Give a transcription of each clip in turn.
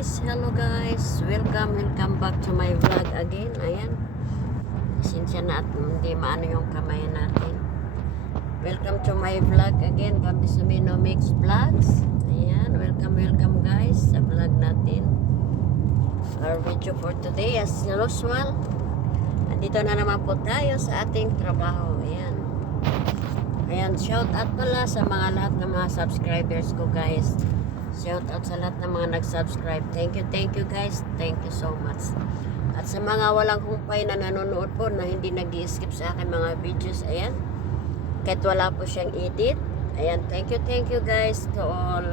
hello guys, welcome back to my vlog again. Ayan, pasensya na at hindi maano yung kamay natin. Welcome to my vlog again, Bambisumino Mix Vlogs. Ayan, welcome guys sa vlog natin. Our video for today as usual, andito na naman po tayo sa ating trabaho. Ayan, shout out pala sa mga lahat ng mga subscribers ko guys. Shout out sa lahat ng mga nag-subscribe. Thank you guys. Thank you so much. At sa mga walang humpay na nanonood po na hindi nag-i-skip sa akin mga videos, ayan. Kahit wala po siyang edit. Ayan, thank you guys to all.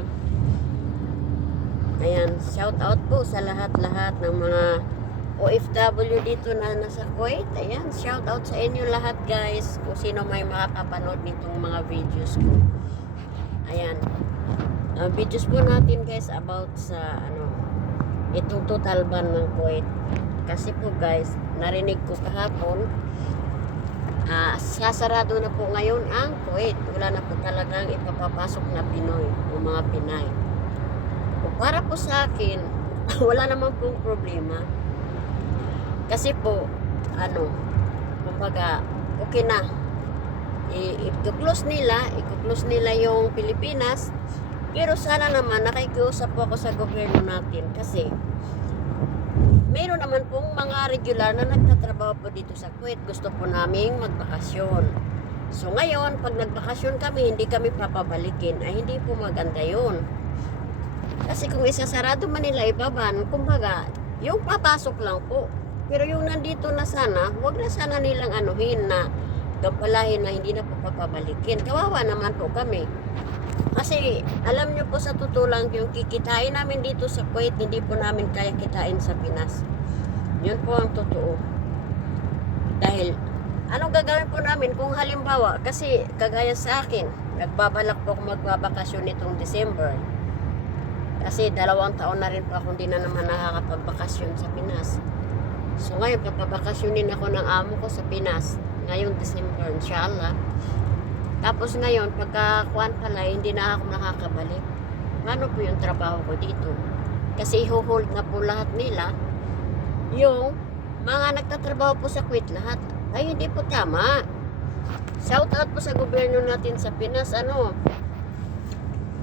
Ayan, shout out po sa lahat-lahat ng mga OFW dito na nasa Kuwait. Ayan, shout out sa inyo lahat guys. Kung sino may makakapanood nitong mga videos ko. Ayan. Videos po natin guys about sa itong total ban ng Kuwait. Kasi po guys, narinig ko kahapon, sasarado na po ngayon ang Kuwait. Wala na po talagang ipapapasok na Pinoy o mga Pinay. O para po sa akin, wala naman pong problema. Kasi po, kumbaga, okay na. I-close nila yung Pilipinas. Pero sana naman nakikiusap po ako sa gobyerno natin kasi meron naman pong mga regular na nagtatrabaho po dito sa Kuwait. Gusto po naming magbakasyon. So ngayon, pag nagbakasyon kami, hindi kami papabalikin. Ay hindi po maganda yun. Kasi kung isasarado man nila ibaban, kumbaga, yung papasok lang po. Pero yung nandito na sana, huwag na sana nilang anuhin na gampalahin na hindi na po papabalikin. Kawawa naman po kami. Kasi alam nyo po sa totoo lang yung kikitain namin dito sa Kuwait, hindi po namin kaya kitain sa Pinas. Yun po ang totoo. Dahil anong gagawin po namin kung halimbawa, kasi kagaya sa akin, nagbabalak po ako magbabakasyon nitong December. Kasi 2 taon na rin po ako hindi na naman nakakapagbakasyon sa Pinas. So ngayon, papabakasyonin ako ng amo ko sa Pinas. Ngayong December, inshallah. Tapos ngayon, pagkakuan pala, hindi na ako nakakabalik. Paano po yung trabaho ko dito? Kasi i-hold na po lahat nila. Yung mga nagtatrabaho po sa Kuwait lahat. Ay, hindi po tama. Shout out po sa gobyerno natin sa Pinas,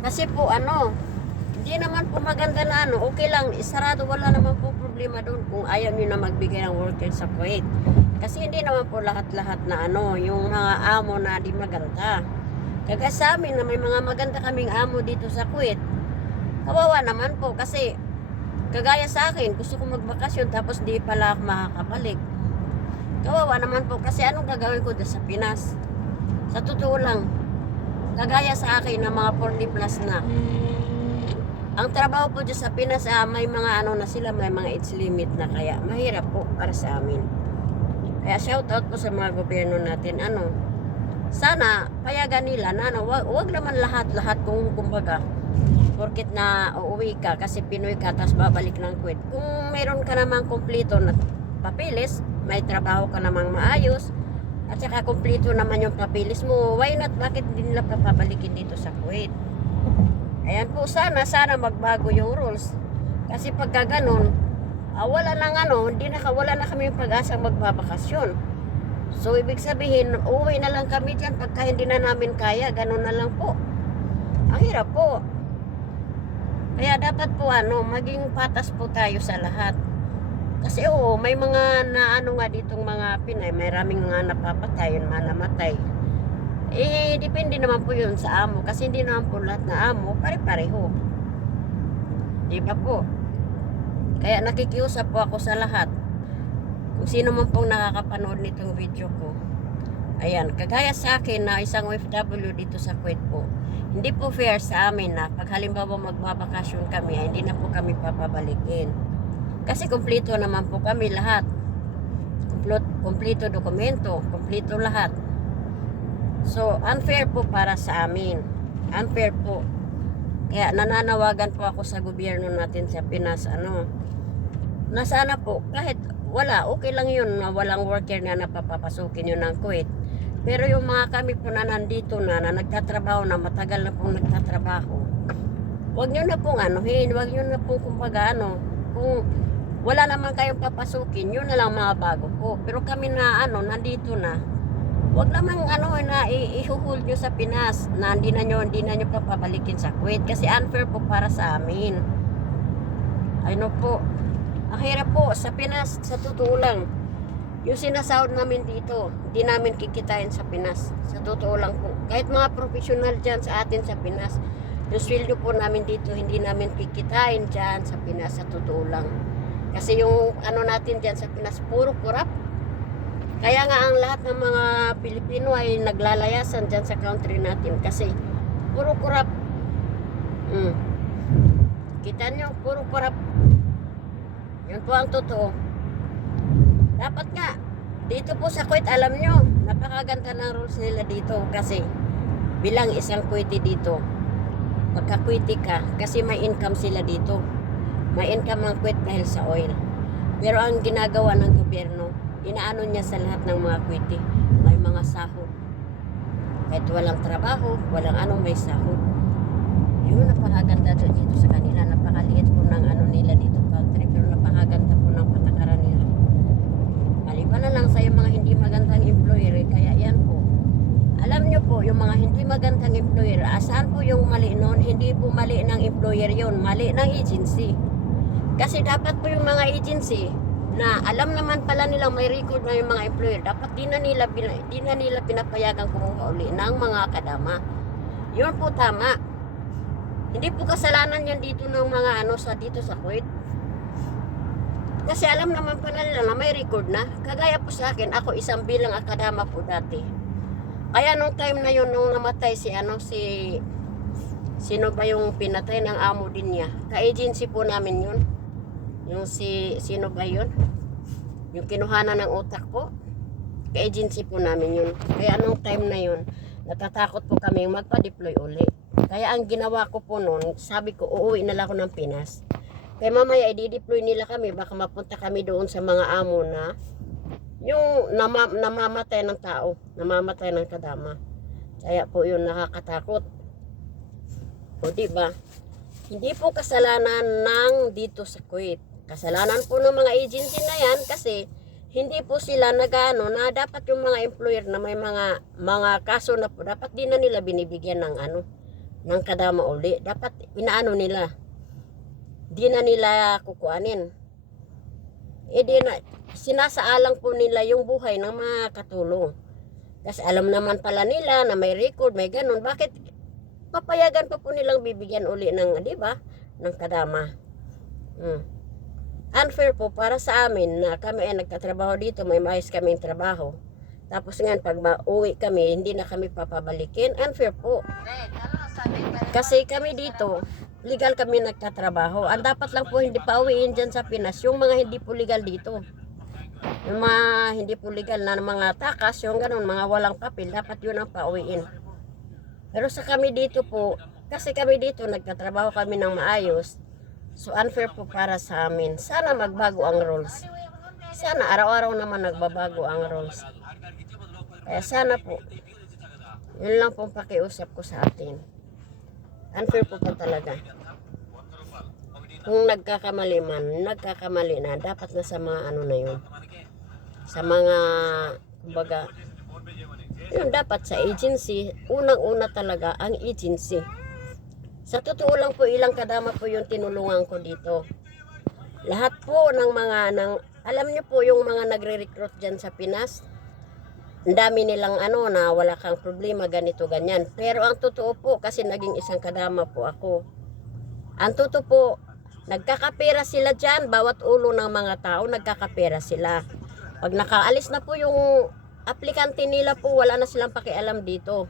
Kasi po, hindi naman po maganda na okay lang, isarado, wala naman po problema doon kung ayaw nyo na magbigay ng worker sa Kuwait. Kasi hindi naman po lahat-lahat na yung mga amo na di maganda. Kaya sa amin na may mga maganda kaming amo dito sa Kuwait, kawawa naman po kasi kagaya sa akin, gusto ko magbakasyon tapos di pala ako makakabalik. Kawawa naman po kasi anong gagawin ko doon sa Pinas? Sa totoo lang, kagaya sa akin na mga 40 plus na. Ang trabaho po dyan sa Pinas, may mga na sila, may mga age limit na kaya mahirap po para sa amin. Kaya shout out po sa mga gobyerno natin, sana payagan nila na wag naman lahat kung kumbaga porket na uuwi ka kasi Pinoy ka tapos babalik ng Kuwait. Kung meron ka namang kumpleto na papeles, may trabaho ka namang maayos at saka kumpleto naman yung papeles mo, why not, bakit hindi nila papabalikin dito sa Kuwait? Ayan po, sana magbago yung rules kasi pagka ganun, wala na kami pag-asang magbabakasyon. So ibig sabihin, uwi na lang kami dyan pagka hindi na namin kaya, ganun na lang po. Ang hirap po. Kaya dapat po maging patas po tayo sa lahat. Kasi may mga nga ditong mga Pinay, may raming mga napapatay, mga namatay. Depende naman po yun sa amo kasi hindi naman po lahat na amo pare-pareho. Diba po? Kaya nakikiusap po ako sa lahat. Kung sino man pong nakakapanood nitong video ko. Ayan, kagaya sa akin na isang OFW dito sa Kuwait po. Hindi po fair sa amin na pag halimbawa magbabakasyon kami, hindi na po kami papabalikin. Kasi kumpleto naman po kami lahat. Kumpleto dokumento, kumpleto lahat. So, unfair po para sa amin. Unfair po. Kaya nananawagan po ako sa gobyerno natin sa Pinas, na sana po, kahit wala, okay lang yun na walang worker na napapapasukin yun ng Kuwait. Pero yung mga kami po na nandito na nagtatrabaho na, matagal na pong nagtatrabaho, Huwag nyo na pong anuhin, huwag nyo na pong kumbaga kung wala naman kayong papasukin, yun na lang mga bago po. Pero kami na nandito na, huwag namang na ihuhold nyo sa Pinas na hindi na nyo papabalikin sa Kuwait kasi unfair po para sa amin. Po, ang hirap po sa Pinas, sa totoo lang. Yung sinasahod namin dito, hindi namin kikitain sa Pinas. Sa totoo lang po. Kahit mga professional dyan sa atin sa Pinas, yung sweldo po namin dito, hindi namin kikitain dyan sa Pinas, sa totoo lang. Kasi yung natin dyan sa Pinas, puro kurap. Kaya nga ang lahat ng mga Pilipino ay naglalayasan dyan sa country natin kasi puro kurap. Kita nyo, puro kurap. Yun po ang totoo. Dapat nga, dito po sa Kuwait, alam nyo, napakaganda ng rules nila dito kasi bilang isang Kuwaiti dito, magka-Kuwaiti ka kasi may income sila dito. May income ang Kuwait dahil sa oil. Pero ang ginagawa ng gobyerno, inaano niya sa lahat ng mga Kuwaiti, may mga sahod. Kahit walang trabaho, walang may sahod. Yun, napakaganda dito sa kanila. Napakaliit po ng nila dito country, pero napakaganda po ng patakaran nila. Maliban na lang sa yung mga hindi magandang employer, kaya yan po. Alam nyo po, yung mga hindi magandang employer, saan po yung mali nun? Hindi po mali ng employer yun, mali ng agency. Kasi dapat po yung mga agency na alam naman pala nilang may record na yung mga employer, dapat di na nila pinapayagang kumuha uli ng mga kadama. Yun po tama. Hindi po kasalanan yan dito ng mga dito sa Kuwait. Kasi alam naman pala nila na may record na. Kagaya po sa akin, ako isang bilang akadama po dati. Kaya nung time na yun, nung namatay sino ba yung pinatay ng amo din niya? Ka-agency po namin yun. Yung sino ba yun? Yung kinuhanan ng utak po. Ka-agency po namin yun. Kaya nung time na yun, natatakot po kami magpa-deploy uli. Kaya ang ginawa ko po noon, sabi ko, uuwi na lang ako ng Pinas. Kaya mamaya, i-deploy nila kami, baka mapunta kami doon sa mga amo na yung namamatay ng tao, namamatay ng kadama. Kaya po yun nakakatakot. O diba? Hindi po kasalanan ng dito sa Kuwait. Kasalanan po ng mga agency na yan kasi hindi po sila na dapat yung mga employer na may mga kaso na po, dapat din na nila binibigyan ng ng kadama uli. Dapat nila. Di na nila kukuanin. Sinasaalang po nila yung buhay ng mga katulong. Kasi alam naman pala nila na may record, may ganun. Bakit papayagan pa po nilang bibigyan uli ng, di ba, ng kadama? Unfair po para sa amin na kami ay nagtatrabaho dito, may maayos kaming trabaho. Tapos ngayon, pag uwi kami, hindi na kami papabalikin. Unfair po. Kasi kami dito, legal kami nagtatrabaho. Ang dapat lang po hindi pa uwiin dyan sa Pinas, yung mga hindi po legal dito. Yung mga hindi po legal na mga takas, yung ganun, mga walang papel, dapat yun ang pauwiin. Pero sa kami dito po, kasi kami dito nagtatrabaho kami ng maayos, so unfair po para sa amin. Sana magbago ang rules. Sana araw-araw naman nagbabago ang rules. Kaya sana po, yun lang pong pakiusap ko sa atin. Unfair po talaga. Kung nagkakamali na, dapat na sa mga na yun. Sa mga, kumbaga, yun dapat sa agency, unang-una talaga ang agency. Sa totoo lang po, ilang kadama po yung tinulungan ko dito. Lahat po ng alam niyo po yung mga nagre-recruit dyan sa Pinas, ang dami nilang na wala kang problema, ganito, ganyan. Pero ang totoo po, kasi naging isang kadama po ako. Ang totoo po, nagkakapera sila dyan, bawat ulo ng mga tao, nagkakapera sila. Pag nakaalis na po yung aplikante nila po, wala na silang pakialam dito.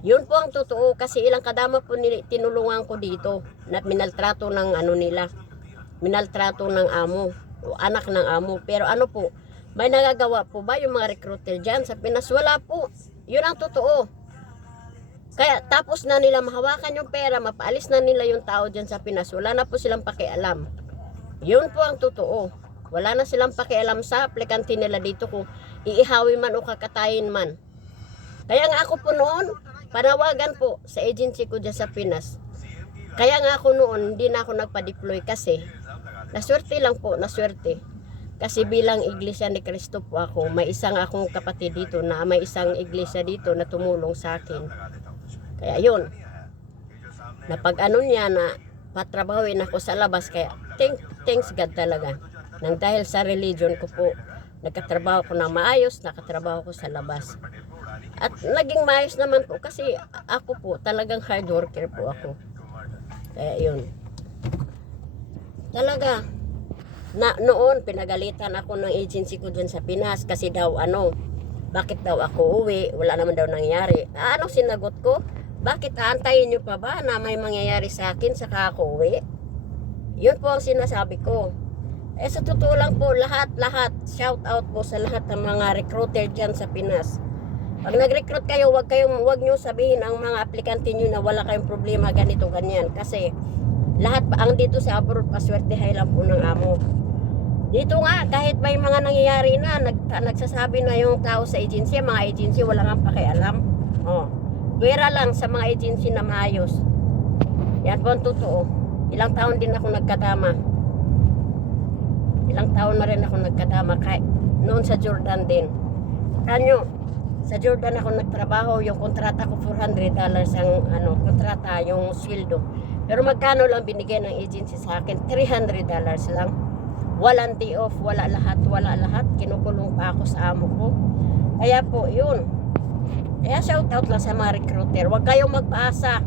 Yun po ang totoo kasi ilang kadama po tinulungan ko dito na minaltrato ng nila. Minaltrato ng amo o anak ng amo. Pero po, may nagagawa po ba yung mga recruiter dyan sa Pinas? Wala po. Yun ang totoo. Kaya tapos na nila mahawakan yung pera, mapaalis na nila yung tao dyan sa Pinas. Wala na po silang pakialam. Yun po ang totoo. Wala na silang pakialam sa aplikante nila dito kung iihawi man o kakatayin man. Kaya nga ako po noon, panawagan po sa agency ko dyan sa Pinas. Kaya nga ako noon, hindi na ako nagpa-deploy kasi naswerte lang po, naswerte. Kasi bilang Iglesia ni Cristo po ako, may isang akong kapatid dito na may isang iglesia dito na tumulong sa akin. Kaya yun, napag ano niya na patrabawin ako sa labas, kaya thanks God talaga. Nang dahil sa religion ko po, nagkatrabaho ko ng maayos, nakatrabaho ko sa labas. At naging maayos naman po kasi ako po talagang hard worker po ako. Kaya yun. Talaga, noon pinagalitan ako ng agency ko dun sa Pinas kasi daw bakit daw ako uwi, wala naman daw nangyayari. Anong sinagot ko? Bakit aantayin nyo pa ba na may mangyayari sa akin saka ako uwi? Yun po ang sinasabi ko. Sa totoo lang po, lahat, shout out po sa lahat ng mga recruiter dyan sa Pinas. Pag nag-recruit kayo, wag nyo sabihin ang mga aplikante nyo na wala kayong problema, ganito, ganyan. Kasi lahat ang dito sa abroad, paswertehay lang po ng amo. Dito nga, kahit may mga nangyayari na, nagsasabi na yung tao sa agency, mga agency, wala nga pakialam. Pwera lang sa mga agency na maayos. Yan po ang totoo. Ilang taon din ako nagkadama. Ilang taon na rin ako nagkadama. Kahit noon sa Jordan din. Sa Jordan ako nagtrabaho, yung kontrata ko $400 ang kontrata, yung sweldo. Pero magkano lang binigay ng agency sa akin? $300 lang. Walang day off, wala lahat. Kinukulong pa ako sa amo ko. Kaya po, yun. Kaya shout out lang sa mga recruiter. Huwag kayong magpaasa.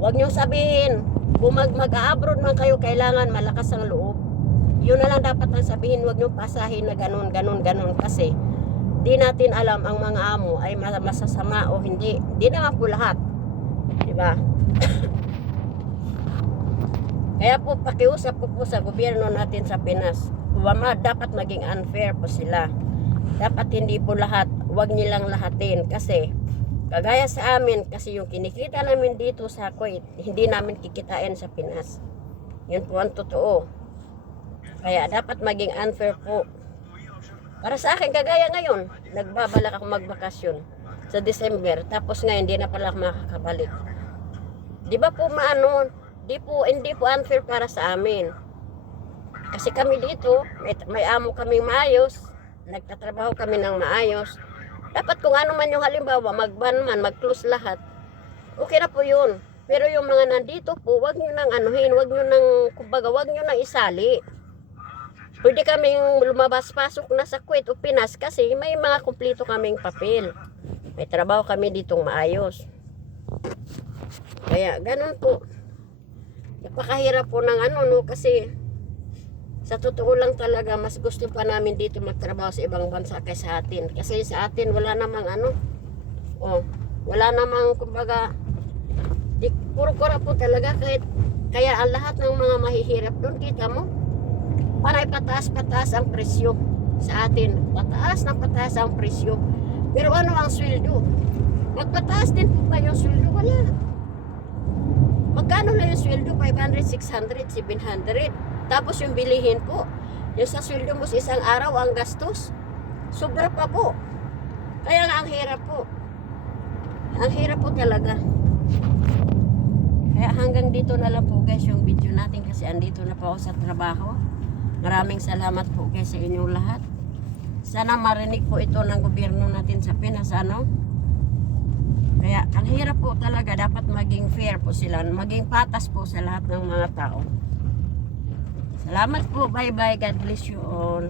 Huwag nyo sabihin, kung mag-abroad man kayo, kailangan malakas ang loob. Yun na lang dapat ang sabihin, huwag nyo pasahin na ganun. Kasi di natin alam ang mga amo ay masasama o hindi. Di naman po lahat. Diba? Kaya po pakiusap po sa gobyerno natin sa Pinas. Dapat maging unfair po sila. Dapat hindi po lahat, huwag nilang lahatin. Kasi kagaya sa amin, kasi yung kinikita namin dito sa Kuwait, hindi namin kikitain sa Pinas. Yun po ang totoo. Kaya dapat maging unfair po. Para sa akin, kagaya ngayon, nagbabalak ako magbakasyon sa December, tapos ngayon hindi na pala ako makakabalik. Di ba po hindi po unfair para sa amin. Kasi kami dito, may amo kaming maayos, nagtatrabaho kami ng maayos. Dapat kung ano man yung halimbawa, mag-ban man, mag-close lahat, okay na po yun. Pero yung mga nandito po, wag nyo nang wag nyo nang isali. Pwede kaming lumabas-pasok na sa Kuwait o Pinas kasi may mga kumpleto kaming papel. May trabaho kami ditong maayos. Kaya ganun po. Napakahirap po ng kasi sa totoo lang talaga mas gusto pa namin dito magtrabaho sa ibang bansa kaysa sa atin. Kasi sa atin wala namang wala namang kumbaga puro-kura po talaga kaya ang lahat ng mga mahihirap doon, kita mo? Panay pataas ang presyo sa atin. Pataas ang presyo. Pero ano ang sweldo? Magpataas din po ba yung sweldo? Wala. Magkano na yung sweldo? 500, 600, 700. Tapos yung bilihin po. Yung sa sweldo mo sa isang araw, ang gastos. Sobra pa po. Kaya nga ang hirap po. Ang hirap po talaga. Kaya hanggang dito na lang po guys yung video natin kasi andito na po ako sa trabaho. Maraming salamat po guys sa inyong lahat. Sana marinig po ito ng gobyerno natin sa Pinas. Kaya ang hirap po talaga, dapat maging fair po sila, maging patas po sa lahat ng mga tao. Salamat po, bye bye, God bless you all.